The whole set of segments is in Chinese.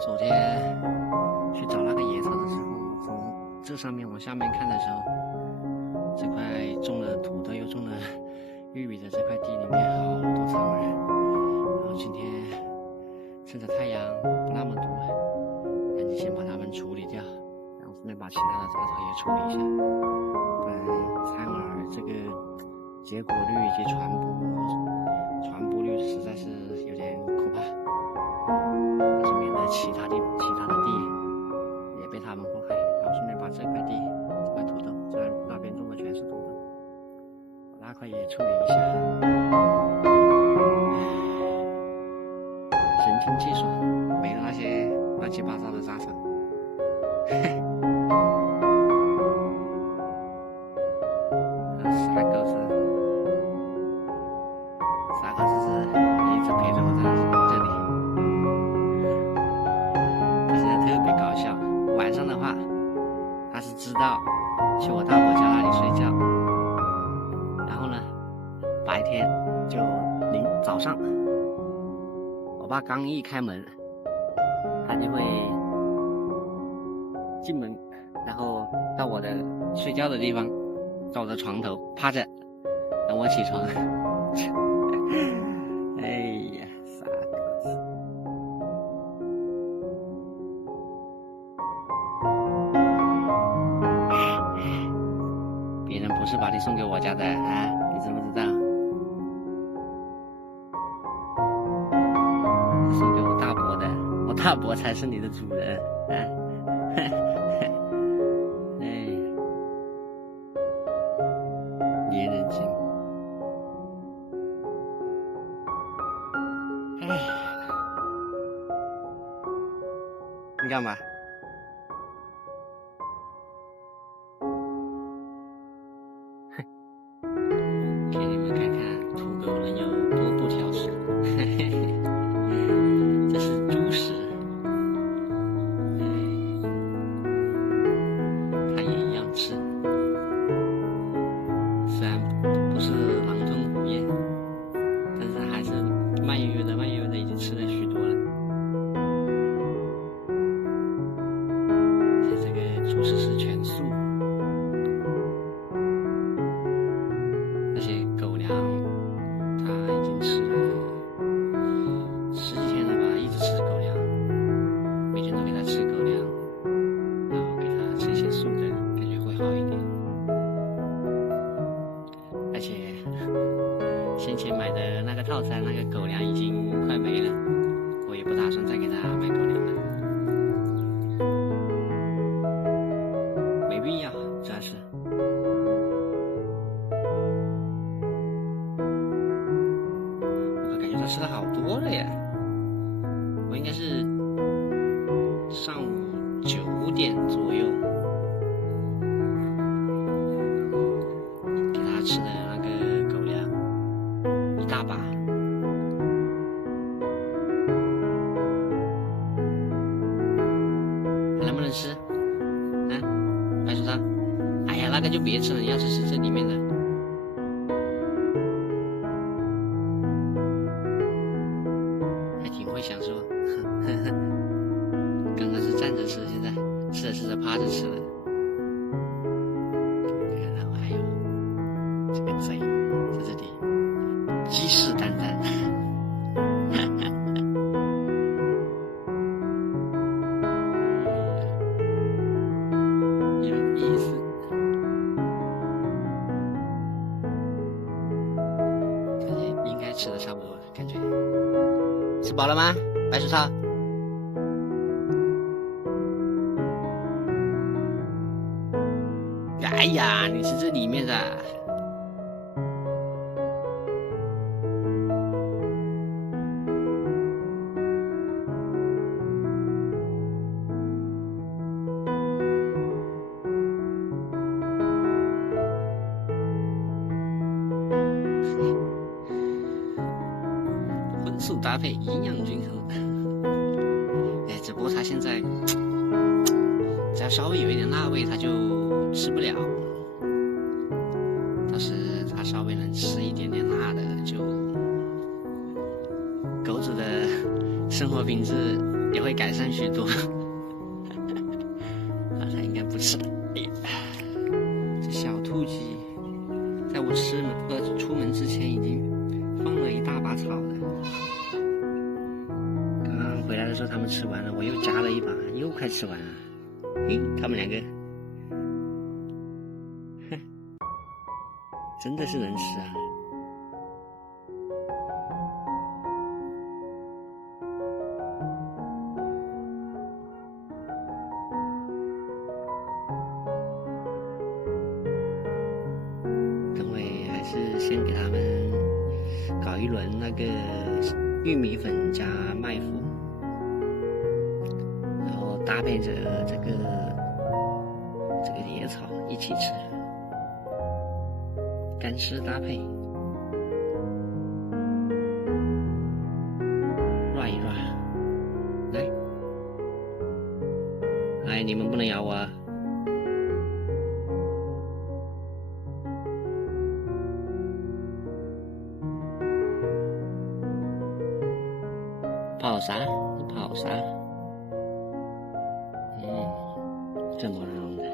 昨天去找那个野草的时候，从这上面往下面看的时候，这块种了土豆又种了玉米的这块地里面好多苍耳。然后今天趁着太阳不那么多，赶紧先把它们处理掉，然后顺便把其他的杂草也处理一下，不然苍耳这个结果率以及传播率实在是有点可怕。但是免得其他的地也被他们祸害，然后顺便把这块地这块土豆，那边种的全是土豆，把那块也处理一下，神清气爽，没了那些乱七八糟的杂草。傻狗子是一直陪着我在这里。特别搞笑，晚上的话，他是知道去我大伯家那里睡觉，然后呢，白天就早上，我爸刚一开门，他就会进门，然后到我的睡觉的地方，到我的床头趴着，等我起床。哎呀，傻狗子！别人不是把你送给我家的啊，你知不知道？是送给我大伯的，我大伯才是你的主人啊！哎，粘人精！哎，你干嘛？给你们看看土狗能有多不挑食。这是猪食，它也一样吃，虽然不是狼吞虎咽，但是还是慢悠悠的已经吃了许多了。而且这个猪食是全素，而且狗粮它已经吃了10几天了吧，一直吃狗粮，每天都给它吃狗粮，然后给它吃一些素的，感觉会好一点。而且先前买的那个套餐，那个狗粮已经快没了，我也不打算再给它买狗粮了，没必要，主要是。我感觉它吃的好多了呀，我应该是上午9点左右给它吃的那个狗粮一大把。还能不能吃？啊，白薯汤？哎呀，那个就别吃了，你要吃这里面的。还挺会享受，刚刚是站着吃，现在吃着吃着趴着吃了。然后还有这个贼在这里鸡翅眈眈。有意思。感觉应该吃的差不多了，感觉。吃饱了吗，白薯套？哎呀，你吃这里面的。荤素搭配，营养均衡。哎，只不过它现在只要稍微有一点辣味，它就吃不了。倒是它稍微能吃一点点辣的，就狗子的生活品质也会改善许多。它应该不吃了。哎呀，这小兔鸡，在我出门之前已经放了一大把草了。刚刚回来的时候他们吃完了，我又加了一把，又快吃完了。嘿，他们两个，哼，真的是能吃啊！等会还是先给他们搞一轮那个玉米粉加麦麸，然后搭配着这个野草一起吃，干湿搭配，软一软。来，你们不能咬我啊！跑啥？你跑啥？这么弄的。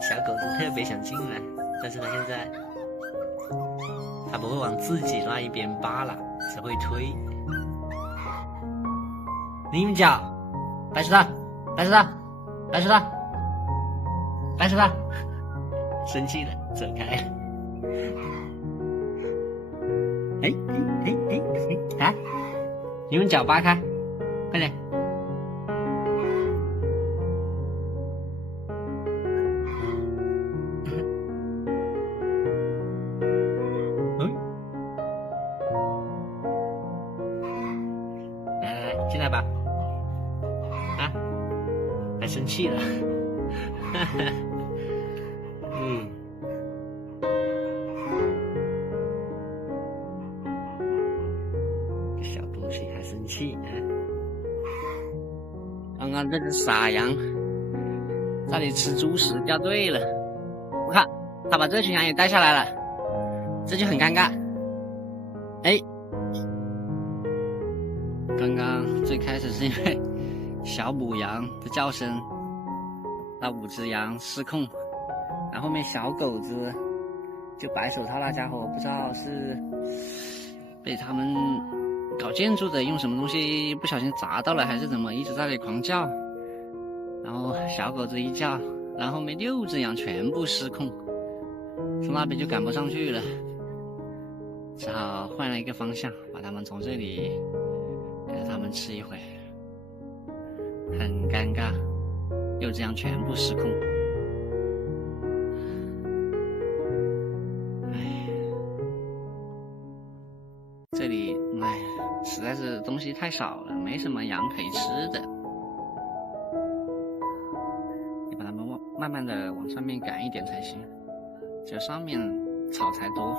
小狗子特别想进来，但是它现在它不会往自己那一边扒拉，只会推。你们脚，白石头，白石头，白石头，白石头，生气了，走开。啊！你用脚扒开，快点。来，进来吧。啊，还生气了。小东西还生气啊！刚刚这只傻羊在这里吃猪食掉队了，我看他把这群羊也带下来了，这就很尴尬。哎，刚刚最开始是因为小母羊的叫声，那5只羊失控，然后后面小狗子就白手套那家伙，不知道是被他们搞建筑的用什么东西不小心砸到了还是怎么，一直在那里狂叫，然后小狗子一叫，然后后面6只羊全部失控，从那边就赶不上去了，只好换了一个方向，把他们从这里给他们吃一回，很尴尬，6只羊全部失控。这里实在是东西太少了，没什么羊可以吃的。你把它们慢慢的往上面赶一点才行，这上面草才多。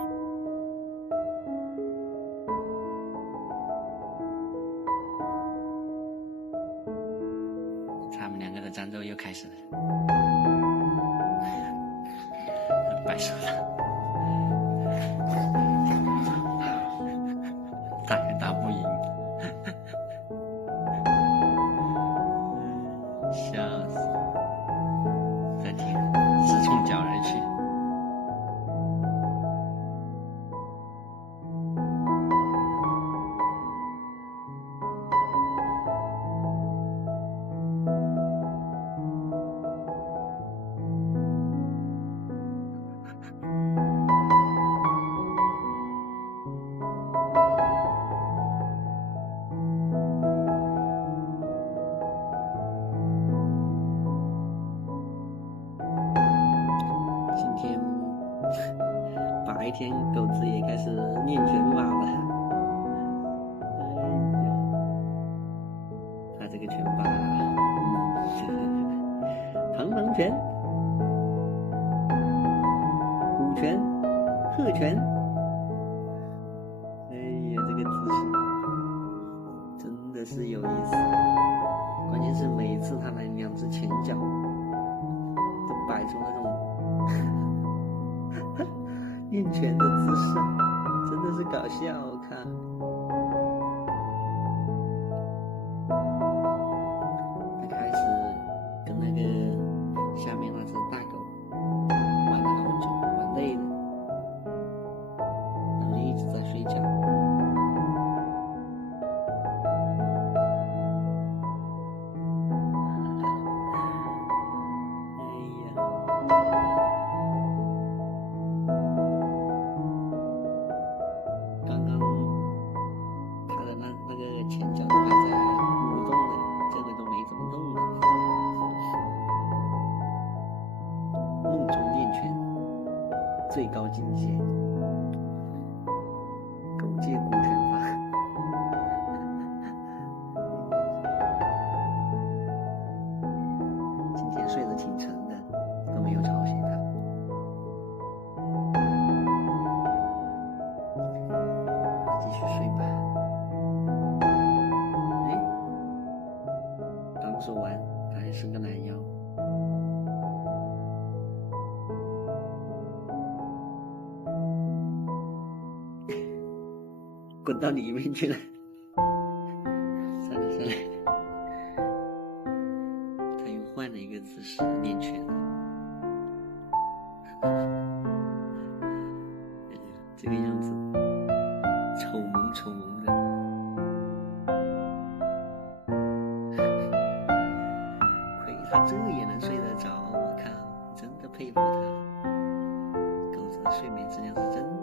他们2个的战斗又开始了，摆手了。打也打不赢，笑死！再听，直冲脚而去。白天狗子也开始练拳法了。哎呀，他这个拳法，螳螂拳、虎拳、鹤拳。哎呀，这个姿势真的是有意思。关键是每次他来2只前脚，都摆出那种练拳的姿势，真的是搞笑，我看。他开始跟那个下面那只大狗玩了好久，玩累了，然后一直在睡觉。前脚都还在蠕动的，这个都没怎么动的。梦中练拳，最高境界，狗界古拳法。今天睡得挺沉的，都没有吵醒他。继续睡吧。刚说完，他还伸个懒腰。滚到里面去了。算了算了，他又换了一个姿势练拳了。这个样子，丑萌丑萌的。他这也能睡得着，我靠，真的佩服他。狗子的睡眠质量是真的